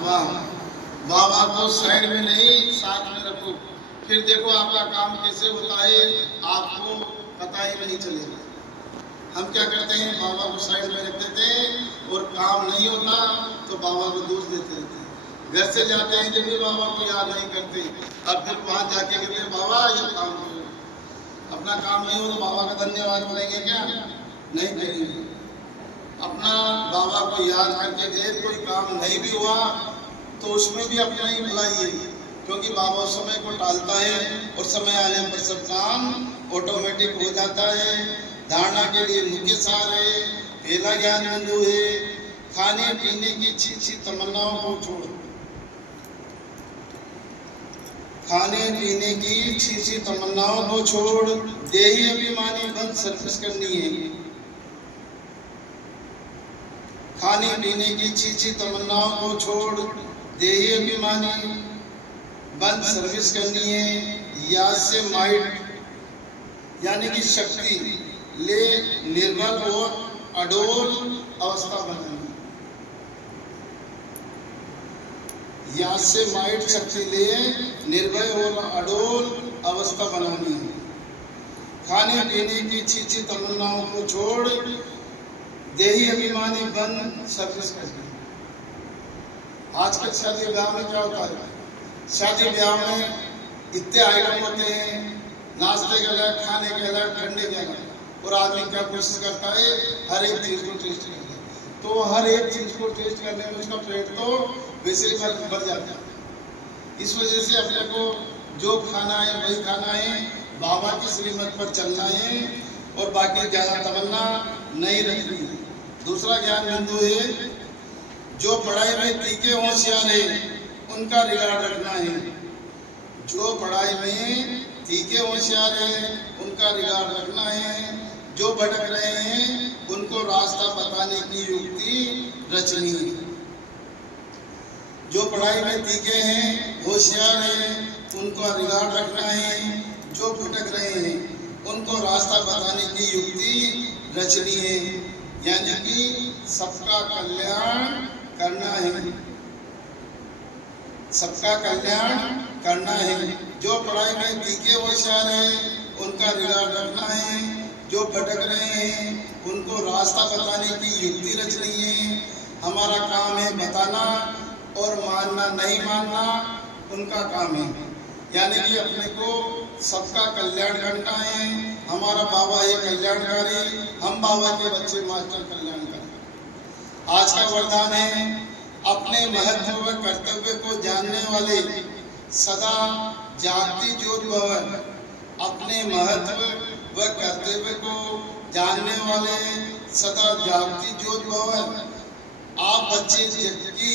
वाह, बाबा को साइड में नहीं साथ में रखो, फिर देखो आपका काम कैसे होता है, आपको पता ही नहीं चलेगा। हम क्या करते हैं, बाबा को साइड में रख देते हैं और काम नहीं होता तो बाबा को दोष देते रहते हैं। घर से जाते हैं जब भी बाबा को याद नहीं करते, अब फिर वहां जाके कहते हैं बाबा ये काम करो। अपना काम नहीं हो तो बाबा का धन्यवाद करेंगे क्या? नहीं करेंगे। अपना बाबा को याद करके गए, कोई काम नहीं भी हुआ तो उसमें भी अपना ही भलाई है, क्योंकि बाबा समय को टालता है और समय आने पर सब काम ऑटोमेटिक हो जाता है। धारणा के लिए मुख्य सार है, पहला ज्ञान बिंदु है, खाने पीने की अच्छी तमन्नाओं को छोड़, खाने पीने की अच्छी तमन्नाओं को छोड़, देही अभिमानी बन सर्विस करनी है। खाने पीने की अच्छी तमन्नाओं को छोड़, देही अभिमानी बन सर्विस करनी है। या से माइट यानी कि शक्ति ले निर्बल और अडोल अवस्था बनानी। या से माइट शक्ति ले निर्भय और अडोल अवस्था बनानी है। खाने पीने की अच्छी तमन्नाओं को छोड़, देही अभिमानी बन सर्विस करनी। आजकल शादी ब्याह में क्या होता है, शादी ब्याह में इतने आइटम होते हैं, नाश्ते के अलग, खाने के अलग, ठंडे के अलग, और आदमी क्या कोशिश करता है हर एक चीज को टेस्ट करने। तो हर एक चीज को टेस्ट करने में उसका पेट तो वैसे ही भर जाता है। इस वजह से अपने को जो खाना है वही खाना है, बाबा की श्रीमत पर चलना है और बाकी ज्यादा तमन्ना नहीं रखनी है। दूसरा ज्ञान बिंदु है, जो पढ़ाई में तीखे होशियार है उनका रिगार्ड रखना है। जो पढ़ाई में तीखे होशियार है उनका रिगार्ड रखना है। जो भटक रहे हैं उनको रास्ता बताने की युक्ति रचनी है। जो पढ़ाई में तीखे हैं, होशियार हैं, उनको रिगार्ड रखना है। जो भटक रहे हैं उनको रास्ता बताने की युक्ति रचनी है, यानी कि सबका कल्याण करना है। सबका कल्याण करना है। जो पढ़ाई में तीखे होशियार हैं उनका रिगार्ड रखना है। जो भटक रहे हैं उनको रास्ता बताने की युक्ति रचनी है। हमारा काम है बताना और मानना नहीं मानना उनका काम है, यानी कि अपने को सबका कल्याण करना है। हमारा बाबा है कल्याणकारी, हम बाबा के बच्चे मास्टर कल्याणकारी। आज का वरदान है, अपने महत्व व कर्तव्य को जानने वाले सदा जागती ज्योत भव। अपने महत्व व कर्तव्य को जानने वाले सदा जागती ज्योत भव। आप बच्चे जग की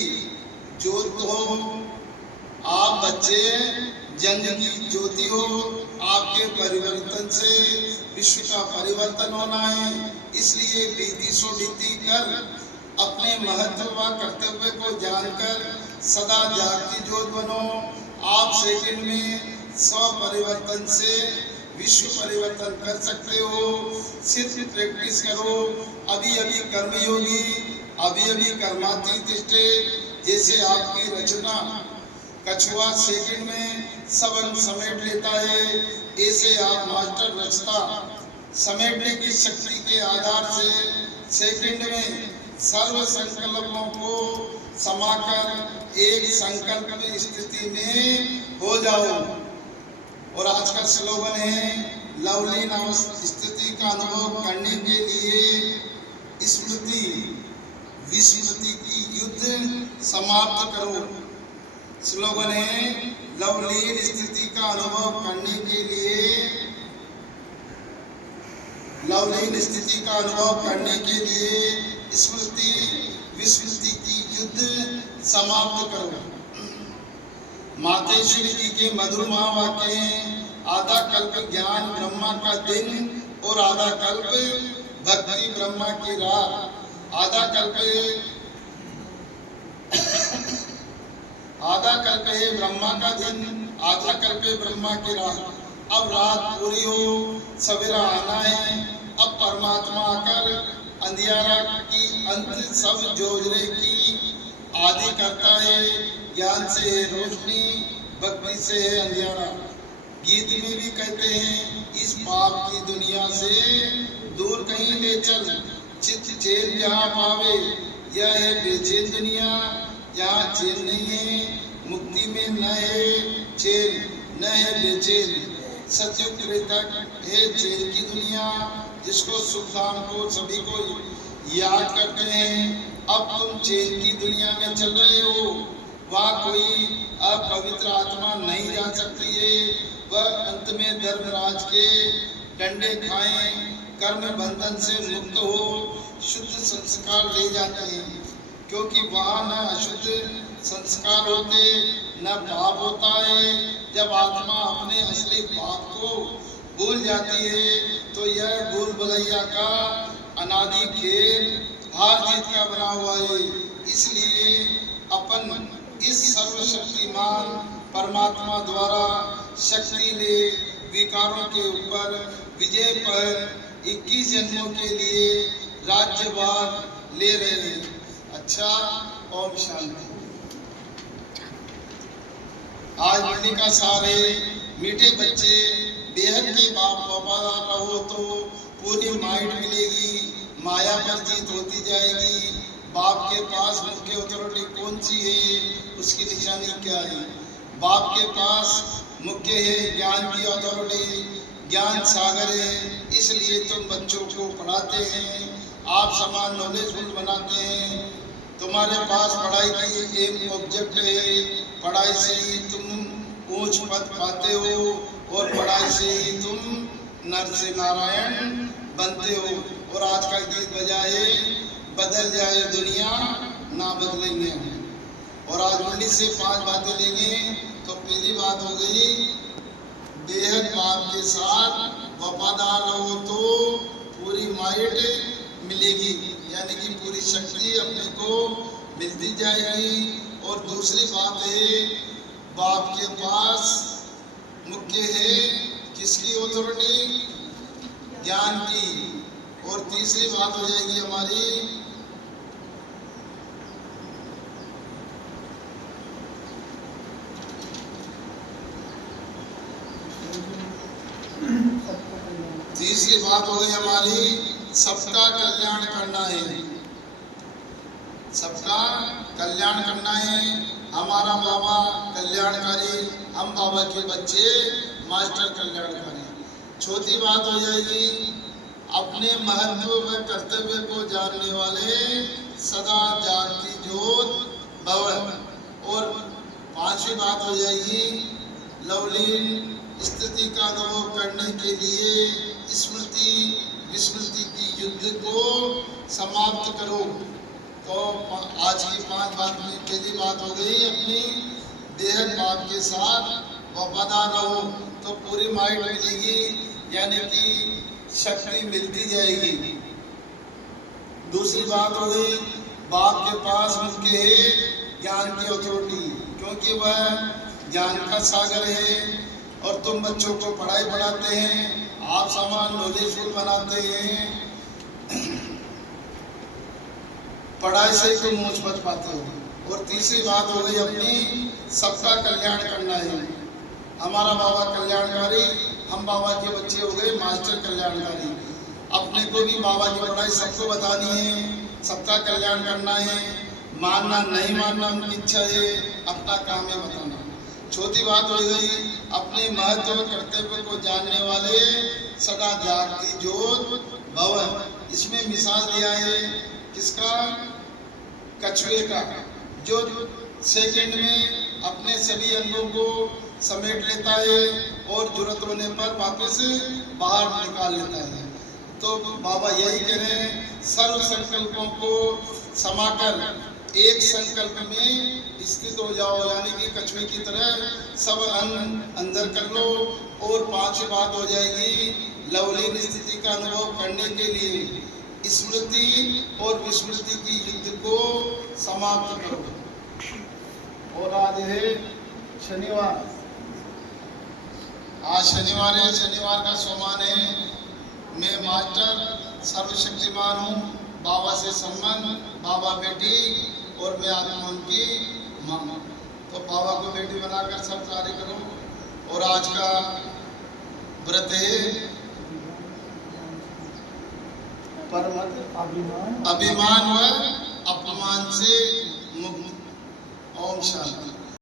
ज्योत हो, आप बच्चे जंग की ज्योति हो। आपके परिवर्तन से विश्व का परिवर्तन होना है, इसलिए बीती सो बीती कर अपने महत्व व कर्तव्य को जानकर सदा जागती ज्योत बनो। आप सेकंड में स्व परिवर्तन से विश्व परिवर्तन कर सकते हो। सिर्फ प्रैक्टिस करो। अभी अभी कर्मयोगी, अभी अभी कर्मातीत, जैसे आपकी रचना कछुआ सेकंड में सब समेट लेता है, ऐसे आप मास्टर रचता समेटने की शक्ति के आधार से सेकंड में सर्व संकल्पों को समाकर एक संकल्प की स्थिति में हो जाओ। और आज का स्लोगन है, लवलीन स्थिति का अनुभव करने के लिए स्मृति विस्मृति की युद्ध समाप्त करो। स्लोगन है, लवलीन स्थिति का अनुभव करने के लिए, लवलीन स्थिति का अनुभव करने के लिए स्मृति विस्मृति की युद्ध समाप्त करो। मातेश्वरी जी के मधुर महावाक्य हैं, आधा कल्प ज्ञान ब्रह्मा का दिन और आधा कल्प भक्ति ब्रह्मा की रात। आधा कल्प है ब्रह्मा का दिन, आधा कल्प है ब्रह्मा की रात। अब रात पूरी हो, सवेरा आना है। अब परमात्मा आकर अंधियारा की अंत सब जोजरे की आदि करता है, ज्ञान से है रोशनी, भक्ति से है अंधियारा। गीत में भी कहते हैं, इस पाप की दुनिया से दूर कहीं ले चल, चित्त चैन जहाँ पावे। यह है बेचैन दुनिया, जहाँ चैन नहीं है। मुक्ति में न है चैन, न है बेचैन। सतयुग त्रेतक है चैन की दुनिया, जिसको सुख धाम को सभी को याद करते हैं। अब तुम चैन की दुनिया में चल रहे हो, वहाँ कोई अपवित्र आत्मा नहीं जा सकती है। वह अंत में धर्मराज के डंडे खाएं, कर्म बंधन से मुक्त हो शुद्ध संस्कार ले जाते हैं, क्योंकि वहाँ न अशुद्ध संस्कार होते, न पाप होता है। जब आत्मा अपने असली पाप को भूल जाती है, तो यह भूल भुलैया का अनादि खेल हार जीत का बना हुआ है। इसलिए अपन इस सर्वशक्तिमान परमात्मा द्वारा शक्ति ले विकारों के ऊपर विजय पर 21 जन्मों के लिए राज्यभार ले रहे हैं। अच्छा, ओम शांति। आज मंडी का सार है, मीठे बच्चे बेहद के बाप वफादार रहो तो पूरी माइट मिलेगी, माया पर जीत होती जाएगी। बाप के पास मुख्य अथॉरिटी कौन सी है, उसकी निशानी क्या है? बाप के पास मुख्य है ज्ञान की अथॉरिटी, ज्ञान सागर है। इसलिए तुम बच्चों को पढ़ाते हैं, आप समान नॉलेजफुल बनाते हैं। तुम्हारे पास पढ़ाई की एक ऑब्जेक्ट है, पढ़ाई से ही तुम ऊंच पद पाते हो, और पढ़ाई से ही तुम नर से नारायण बनते हो। और आज का गीत बजाए, बदल जाए दुनिया ना बदलेंगे हम। और आज मंडी से 5 बातें लेंगे। तो पहली बात हो गई, बेहद बाप के साथ वफादार रहो तो पूरी माइट मिलेगी, यानी कि पूरी शक्ति अपने को मिलती जाएगी। और दूसरी बात है, बाप के पास मुख्य है किसकी अथॉरिटी? ज्ञान की। और तीसरी बात हो जाएगी हमारी, तीसरी बात हो गई हमारी, सबका कल्याण करना है, सबका कल्याण करना है। हमारा बाबा कल्याणकारी, हम बाबा के बच्चे मास्टर कल्याणकारी। चौथी बात हो जाएगी, अपने महत्व व कर्तव्य को जानने वाले सदा जागती ज्योत भव। और पांचवी बात हो जाएगी, लवलीन स्थिति का अनुभव करने के लिए स्मृति विस्मृति की युद्ध को समाप्त करो। तो आज की 5 बात में पहली बात हो गई, अपनी बेहद बाप के साथ वफादार रहो तो पूरी माइट मिलेगी, यानी कि शक्ति मिलती जाएगी। दूसरी बात हो गई, बाप के पास मुख्य है ज्ञान की अथॉरिटी, क्योंकि वह ज्ञान का सागर है। और तुम बच्चों को पढ़ाई पढ़ाते हैं, आप समान नॉलेजफुल बनाते हैं, पढ़ाई से तुम ऊंच पद पाते हो। और तीसरी बात हो गई अपनी, सबका कल्याण करना है। हमारा बाबा कल्याणकारी, हम बाबा के बच्चे हो गए मास्टर कल्याणकारी। अपने को भी बाबा की पढ़ाई सबको बतानी है, सबका कल्याण करना है। मानना नहीं मानना उनकी इच्छा है, अपना काम है बताना। चौथी बात हो गई, अपने महत्व कर्तव्य को जानने वाले सदा जागती ज्योत भव। इसमें मिसाल दिया है किसका? कछुए का, जो सेकंड में अपने सभी अंगों को समेट लेता है और जरूरत होने पर वापस बाहर निकाल लेता है। तो बाबा यही कह रहे हैं, सर्व संकल्पों को समाकर एक संकल्प में स्थित हो जाओ, यानी कि कछुए की तरह सब अंग अंदर कर लो। और पांचवी बात हो जाएगी, लवलीन स्थिति का अनुभव करने के लिए स्मृति और विस्मृति की युद्ध को समाप्त करो। और आज है शनिवार, आज शनिवार है, शनिवार का सोमान है। मैं मास्टर सर्वशक्तिमान हूँ, बाबा से संबंध, बाबा बेटी और मैं आत्मा उनकी माँ। तो बाबा को बेटी बनाकर सब कार्य करो। और आज का व्रत है परमत अभिमान व अपमान से मुक्त। ओम शांति।